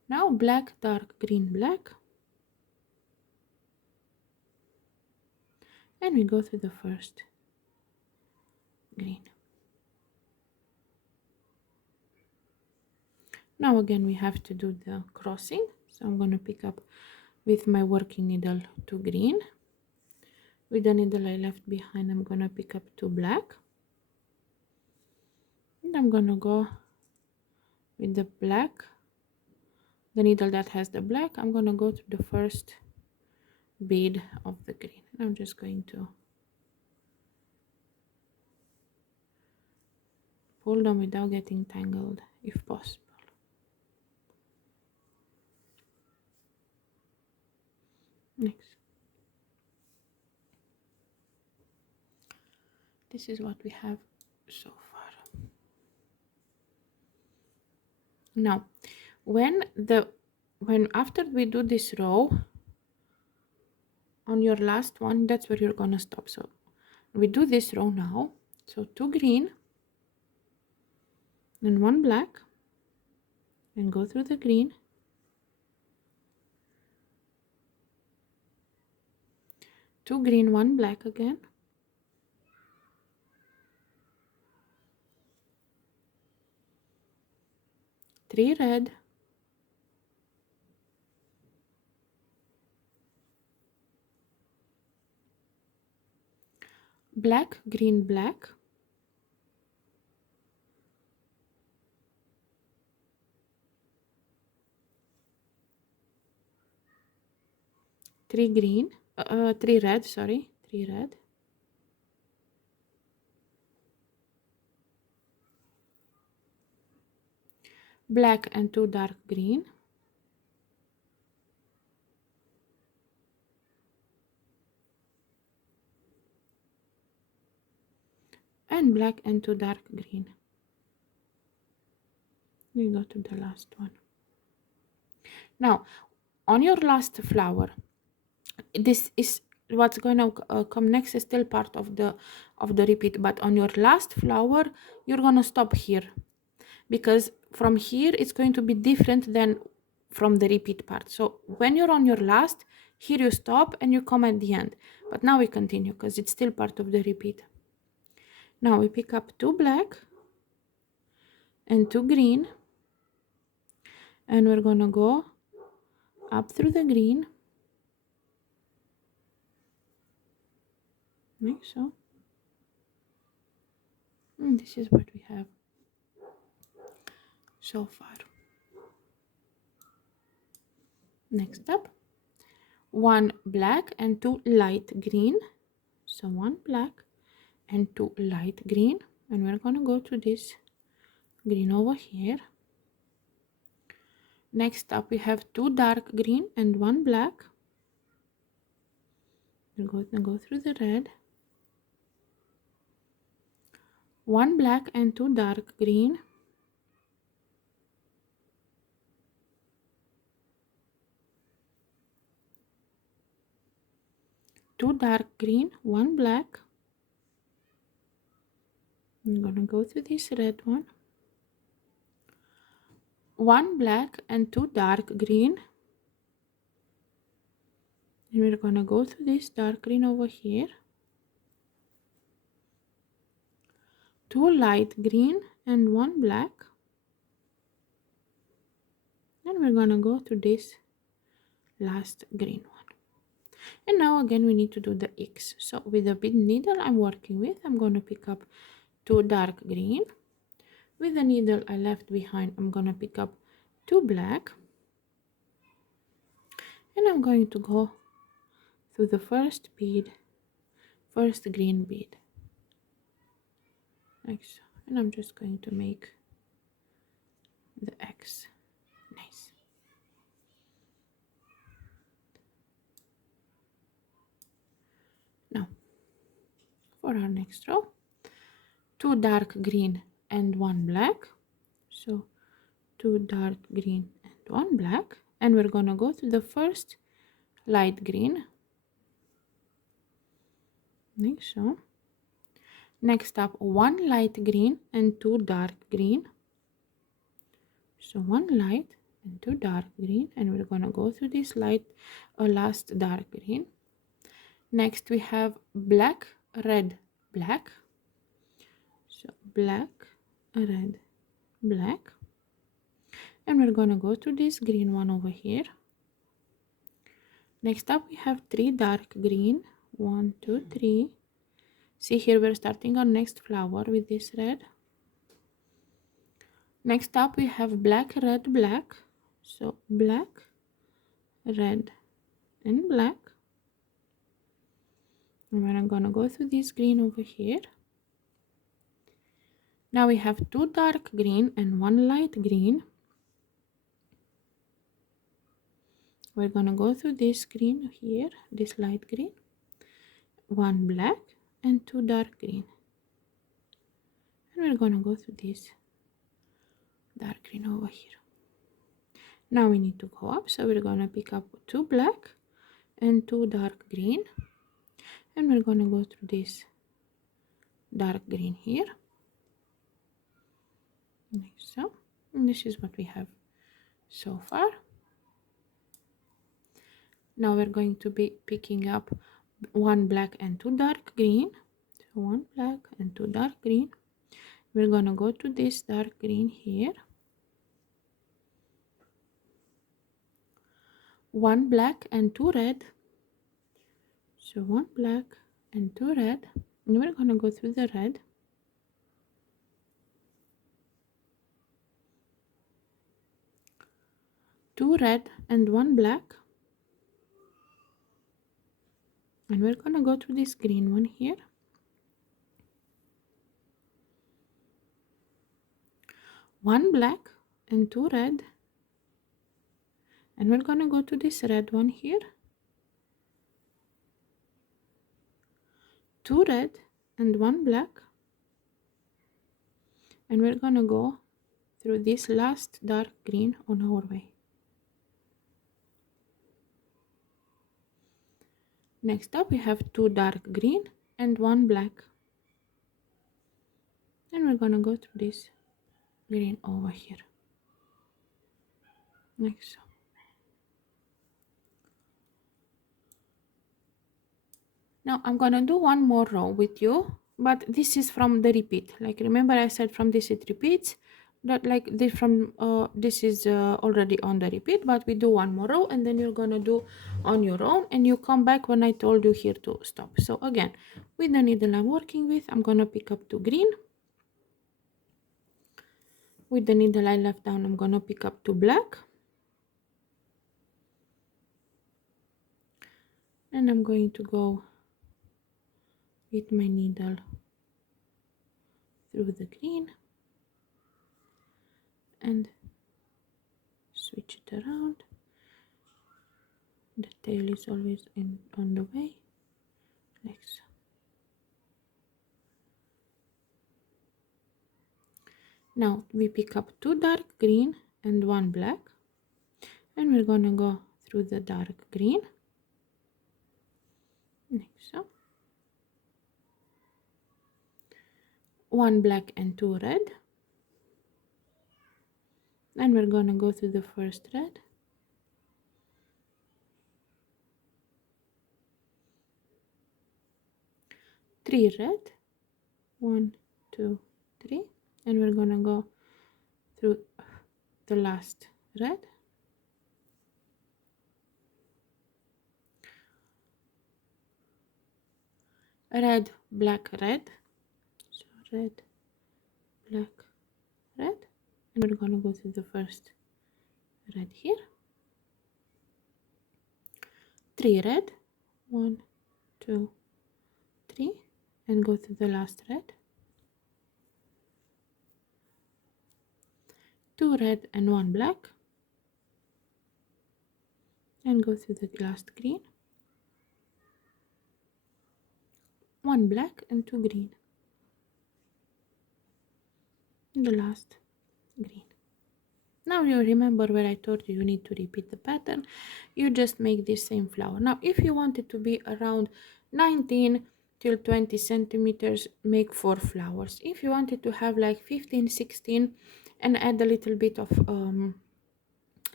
Now black, dark green, black, and we go through the first green. Now again we have to do the crossing, so I'm going to pick up with my working needle 2 green. With the needle I left behind, I'm going to pick up 2 black, and I'm going to go with the black, the needle that has the black. I'm going to go to the first bead of the green, and I'm just going to pull them without getting tangled if possible. Next, this is what we have so far. Now when after we do this row, on your last one, that's where you're gonna stop. So we do this row now, so 2 green and 1 black, and go through the green, 2 green, 1 black again, 3 red, black, green, black, 3 green, 3 red, sorry, 3 red, black and 2 dark green, and black and 2 dark green. We go to the last one. Now on your last flower, this is what's going to come next, is still part of the repeat, but on your last flower you're going to stop here, because from here it's going to be different than from the repeat part. So when you're on your last, here you stop and you come at the end, but now we continue because it's still part of the repeat. Now we pick up 2 black and 2 green, and we're gonna go up through the green like so, and this is what we have so far. Next up, 1 black and 2 light green, so 1 black and 2 light green, and we're gonna go to this green over here. Next up we have 2 dark green and 1 black. We're going to go through the red, 1 black and 2 dark green, 2 dark green, 1 black. I'm gonna go through this red one, 1 black and 2 dark green, and we're gonna go through this dark green over here, 2 light green and 1 black, and we're gonna go to this last green one. And now again we need to do the X. So with the bead needle I'm working with, I'm gonna pick up 2 dark green. With the needle I left behind, I'm gonna pick up 2 black, and I'm going to go through the first bead, first green bead like so, and I'm just going to make the X. Nice. Now for our next row, 2 dark green and 1 black, so 2 dark green and 1 black, and we're gonna go to the first light green like so. Next up, 1 light green and 2 dark green, so 1 light and 2 dark green, and we're gonna go through this light last dark green. Next we have black, red, black. So black, red, black, and we're gonna go to this green one over here. Next up we have 3 dark green, 1 2 3. See here, we're starting our next flower with this red. Next up we have black, red, black. So black, red, and black. And we're gonna go through this green over here. Now we have 2 dark green and 1 light green. We're gonna go through this green here, this light green, 1 black and 2 dark green, and we're gonna go through this dark green over here. Now we need to go up, so we're gonna pick up 2 black and 2 dark green, and we're gonna go through this dark green here, like so. And this is what we have so far. Now we're going to be picking up 1 black and 2 dark green. So 1 black and 2 dark green. We're gonna go to this dark green here, 1 black and 2 red. So 1 black and 2 red, and we're gonna go through the red, 2 red and 1 black, and we're gonna go through this green one here, 1 black and 2 red, and we're gonna go to this red one here, 2 red and 1 black, and we're gonna go through this last dark green on our way. Next up we have 2 dark green and 1 black, and we're gonna go through this green over here, like so. Now I'm gonna do one more row with you, but this is from the repeat. Like, remember I said from this it repeats, that like this from this is already on the repeat, but we do one more row and then you're gonna do on your own, and you come back when I told you here to stop. So again, with the needle I'm working with, I'm gonna pick up 2 green. With the needle I left down, I'm gonna pick up 2 black, and I'm going to go with my needle through the green and switch it around. The tail is always on the way, like so. Now we pick up 2 dark green and 1 black, and we're gonna go through the dark green, like so. 1 black and 2 red, and we're gonna go through the first red, 3 red, 1 2 3, and we're gonna go through the last red, red, black, red. So red, black, red, and we're gonna go through the first red here, 3 red, 1 2 3, and go through the last red, 2 red and 1 black, and go through the last green, 1 black and 2 green, and the last green. Now you remember where I told you need to repeat the pattern. You just make this same flower. Now if you want it to be around 19 till 20 centimeters, make 4 flowers. If you wanted to have like 15 16 and add a little bit of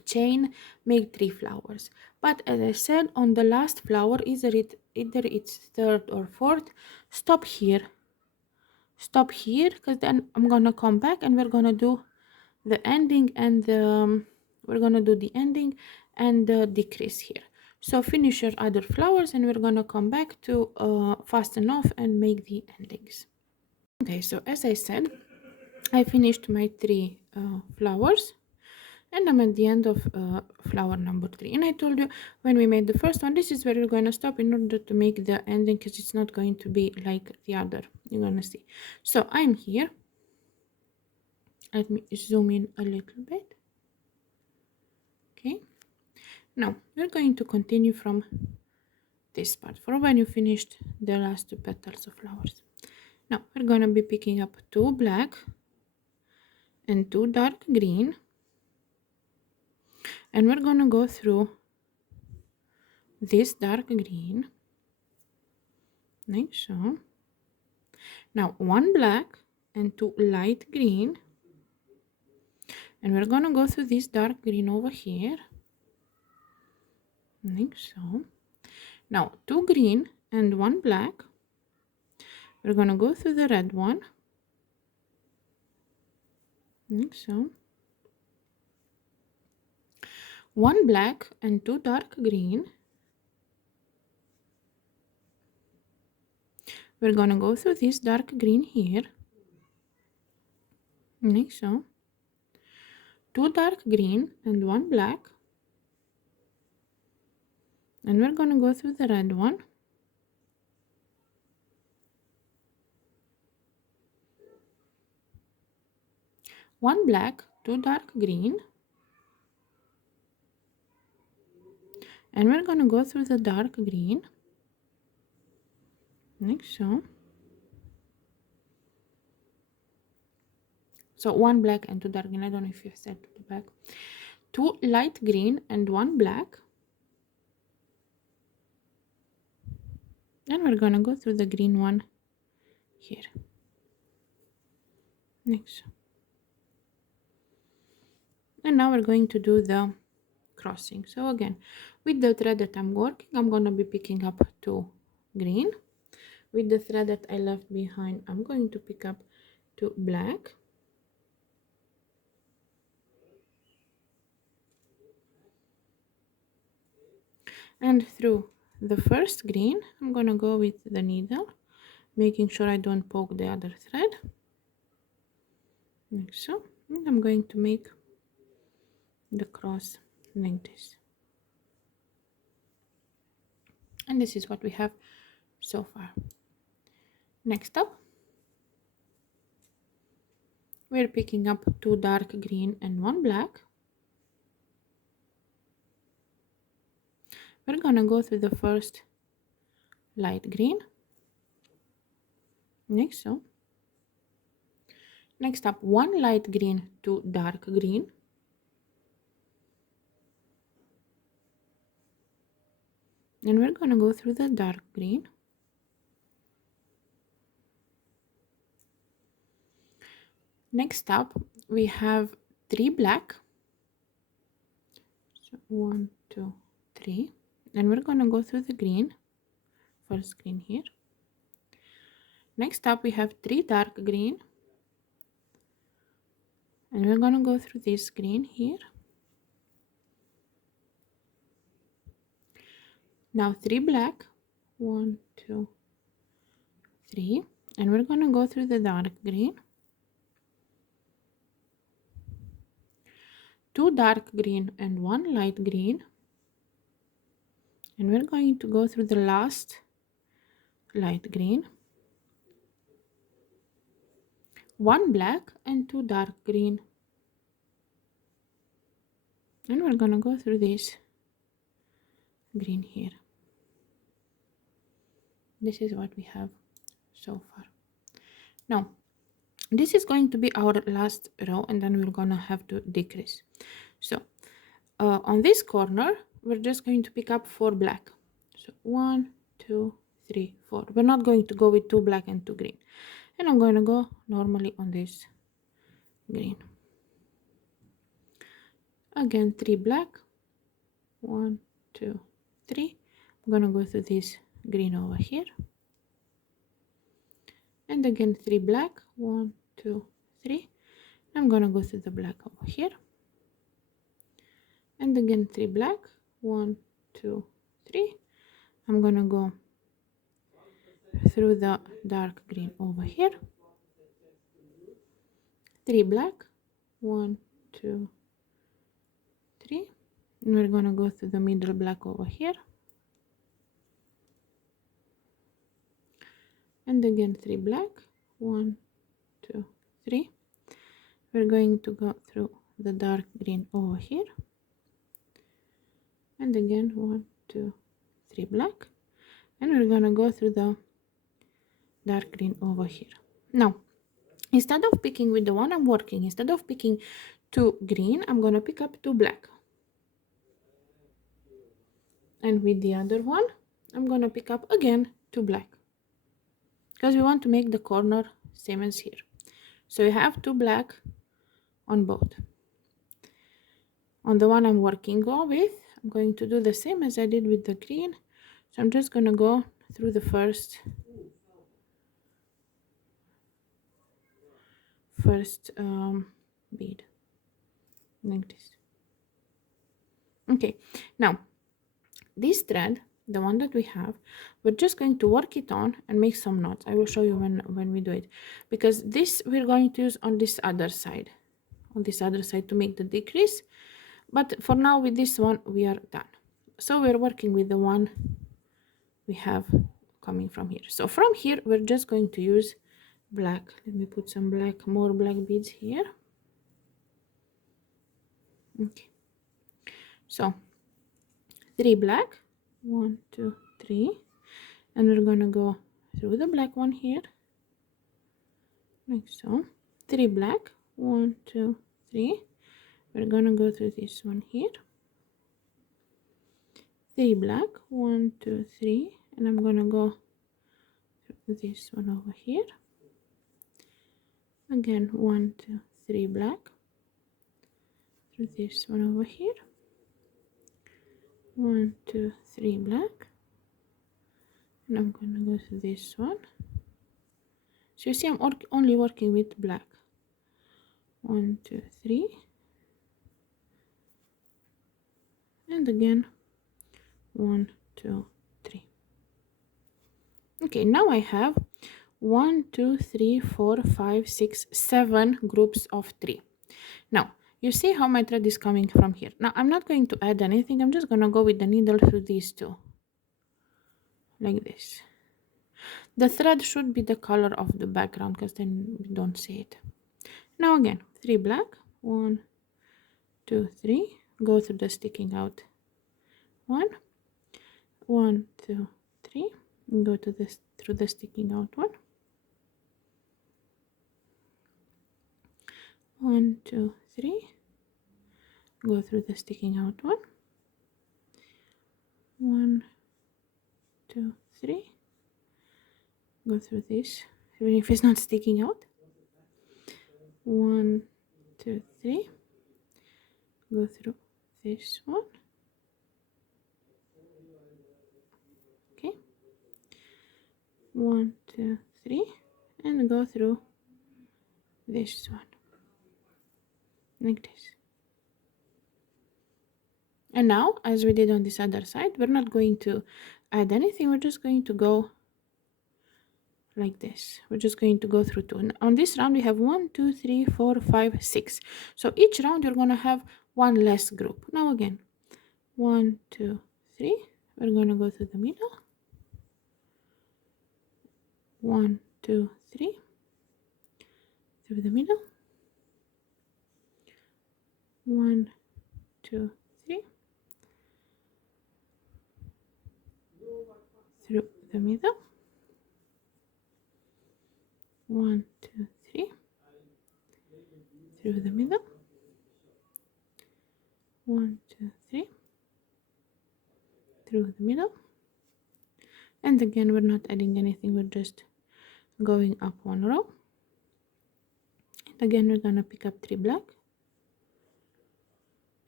chain, make 3 flowers. But as I said, on the last flower, either it's third or fourth, stop here, because then I'm gonna come back and we're gonna do the ending and the we're gonna do the ending and the decrease here. So finish your other flowers and we're gonna come back to fasten off and make the endings. Okay, so as I said, I finished my 3 flowers and I'm at the end of flower number 3. And I told you when we made the first one, this is where you're going to stop in order to make the ending, because it's not going to be like the other. You're going to see. So I'm here. Let me zoom in a little bit. Okay. Now we're going to continue from this part for when you finished the last 2 petals of flowers. Now we're going to be picking up 2 black and 2 dark green, and we're going to go through this dark green like so. Now 1 black and 2 light green, and we're gonna go through this dark green over here like so. Now 2 green and 1 black, we're gonna go through the red one like so. 1 black and 2 dark green, we're gonna go through this dark green here like so. 2 dark green and 1 black, and we're gonna go through the red one. One black, 2 dark green, and we're gonna go through the dark green like so. So 1 black and 2 dark green. I don't know if you said the back. 2 light green and 1 black, and we're gonna go through the green one here next. And now we're going to do the crossing. So again, with the thread that I'm working, I'm gonna be picking up 2 green. With the thread that I left behind, I'm going to pick up 2 black, and through the first green I'm gonna go with the needle, making sure I don't poke the other thread like so, and I'm going to make the cross like this. And this is what we have so far. Next up, we're picking up 2 dark green and 1 black. We're gonna go through the first light green like so. Next up, 1 light green, 2 dark green, and we're gonna go through the dark green. Next up, we have 3 black, so 1 2 3, and we're gonna go through the green, first green here. Next up, we have 3 dark green, and we're gonna go through this green here. Now 3 black, 1 2 3, and we're gonna go through the dark green. 2 dark green and 1 light green, and we're going to go through the last light green. 1 black and 2 dark green, and we're gonna go through this green here. This is what we have so far. Now this is going to be our last row, and then we're gonna have to decrease. So on this corner we're just going to pick up 4 black, so 1 2 3 4. We're not going to go with 2 black and 2 green, and I'm going to go normally on this green. Again 3 black, 1 2 3. I'm gonna go through this green over here, and again 3 black, 1 2 3. I'm gonna go through the black over here, and again 3 black, 1 2 3. I'm gonna go through the dark green over here, 3 black, 1 2 3, and we're gonna go through the middle black over here, and again 3 black, 1 2 3. We're going to go through the dark green over here, and again 1 2 3 black, and we're gonna go through the dark green over here. Now instead of picking with the one I'm working, instead of picking 2 green, I'm gonna pick up 2 black, and with the other one I'm gonna pick up again 2 black, because we want to make the corner same as here. So you have 2 black on both. On the one I'm working with, I'm going to do the same as I did with the green. So I'm just gonna go through the first bead like this. Okay, now this thread, the one that we have, we're just going to work it on and make some knots. I will show you when we do it, because this we're going to use on this other side, to make the decrease. But for now with this one we are done. So we're working with the one we have coming from here. So from here we're just going to use black. Let me put some black, more black beads here. Okay, so 3 black, 1 2 3, and we're gonna go through the black one here like so. 3 black, 1 2 3. We're gonna go through this one here, 3 black, 1 2 3, and I'm gonna go through this one over here, again 1 2 3 black, through this one over here, 1 2 3 black, and I'm gonna go through this one. So you see I'm only working with black. 1 2 3, and again 1 2 3. Okay, now I have 1 2 3 4 5 6 7 groups of 3. Now you see how my thread is coming from here. Now I'm not going to add anything, I'm just gonna go with the needle through these two like this. The thread should be the color of the background, because then we don't see it. Now again 3 black, 1 2 3, go through the sticking out one, 1 2 3, and go to this through the sticking out one, 1 2 3, go through the sticking out one, 1 2 3, go through this even if it's not sticking out, 1 2 3, go through this one. Okay, 1 2 3, and go through this one like this. And now, as we did on this other side, we're not going to add anything, we're just going to go like this. We're just going to go through two. And on this round we have 1 2 3 4 5 6. So each round you're going to have one less group. Now again 1 2 3, we're going to go through the middle, 1 2 3, through the middle, 1 2 3, through the middle, 1 2 3, through the middle, 1 2 3, through the middle, and again we're not adding anything, we're just going up one row. And again we're gonna pick up 3 black,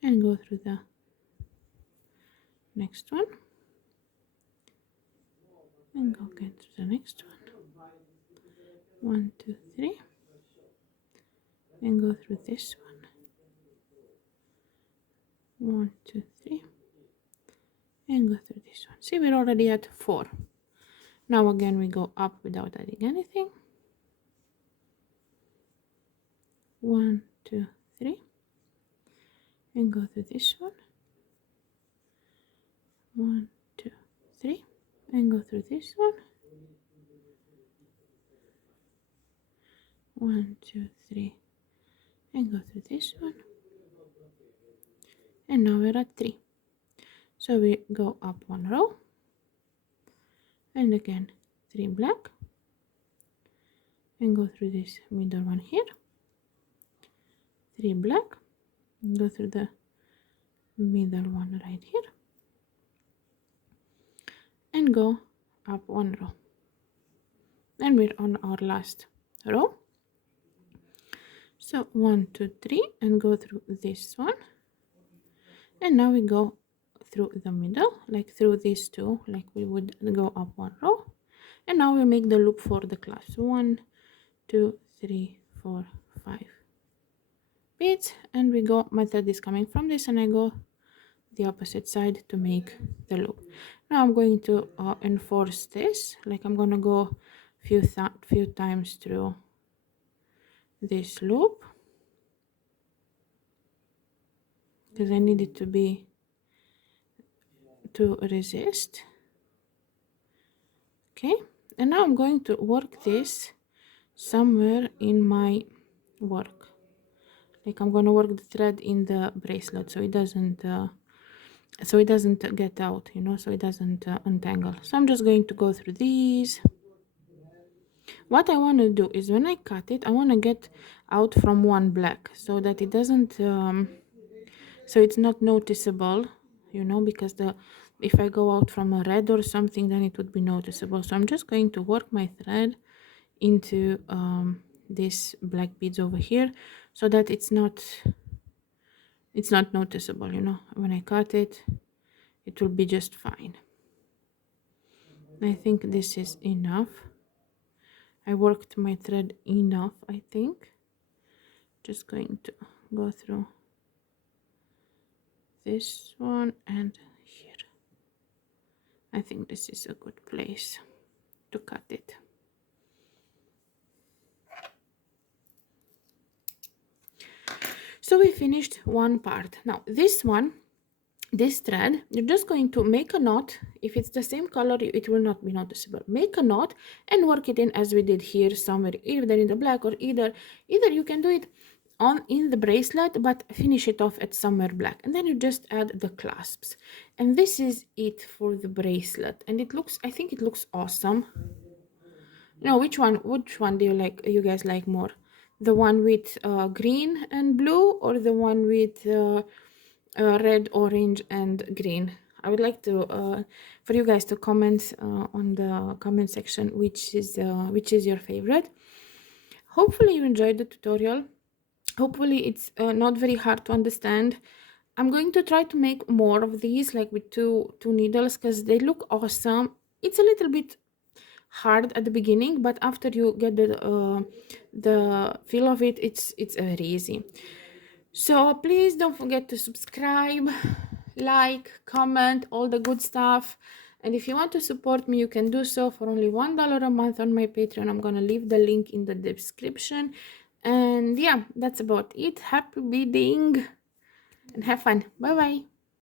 and go through the next one and go get to the next one. 1, 2, 3, and go through this one. 1, 2, 3, and go through this one. See, we're already at 4. Now again we go up without adding anything. 1, 2, 3, and go through this one. 1, 2, 3, and go through this one. 1, 2, 3, and go through this one. And now we're at 3. So we go up 1 row, and again 3 black, and go through this middle one here. 3 black, and go through the middle one right here, and go up 1 row. And we're on our last row. So 1, 2, 3, and go through this one. And now we go through the middle, like through these two, like we would go up 1 row. And now we make the loop for the clasp. 1, 2, 3, 4, 5 beads, and we go, my thread is coming from this, and I go the opposite side to make the loop. Now I'm going to enforce this, like I'm gonna go few times through this loop, because I need it to resist. Okay, and now I'm going to work this somewhere in my work, like I'm going to work the thread in the bracelet so it doesn't get out, you know, so it doesn't untangle. So I'm just going to go through these. What I want to do is when I cut it, I want to get out from one black so that it doesn't so it's not noticeable, you know, because if I go out from a red or something, then it would be noticeable. So I'm just going to work my thread into these black beads over here so that it's not noticeable, you know. When I cut it, it will be just fine. I think this is enough. I worked my thread enough, I think. Just going to go through this one and here. I think this is a good place to cut it. So we finished one part. Now this thread, you're just going to make a knot. If it's the same color, it will not be noticeable. Make a knot and work it in as we did here, somewhere either in the black, or either you can do it in the bracelet, but finish it off at somewhere black, and then you just add the clasps. And this is it for the bracelet, and I think it looks awesome. No, which one do you guys like more? The one with green and blue, or the one with red, orange, and green? I would like to for you guys to comment on the comment section which is your favorite. Hopefully you enjoyed the tutorial. Hopefully it's not very hard to understand. I'm going to try to make more of these, like with two needles, because they look awesome. It's a little bit hard at the beginning, but after you get the feel of it, it's very easy. So please don't forget to subscribe, like, comment, all the good stuff. And if you want to support me, you can do so for only $1 a month on my Patreon. I'm gonna leave the link in the description. And yeah, that's about it. Happy beading and have fun. Bye bye.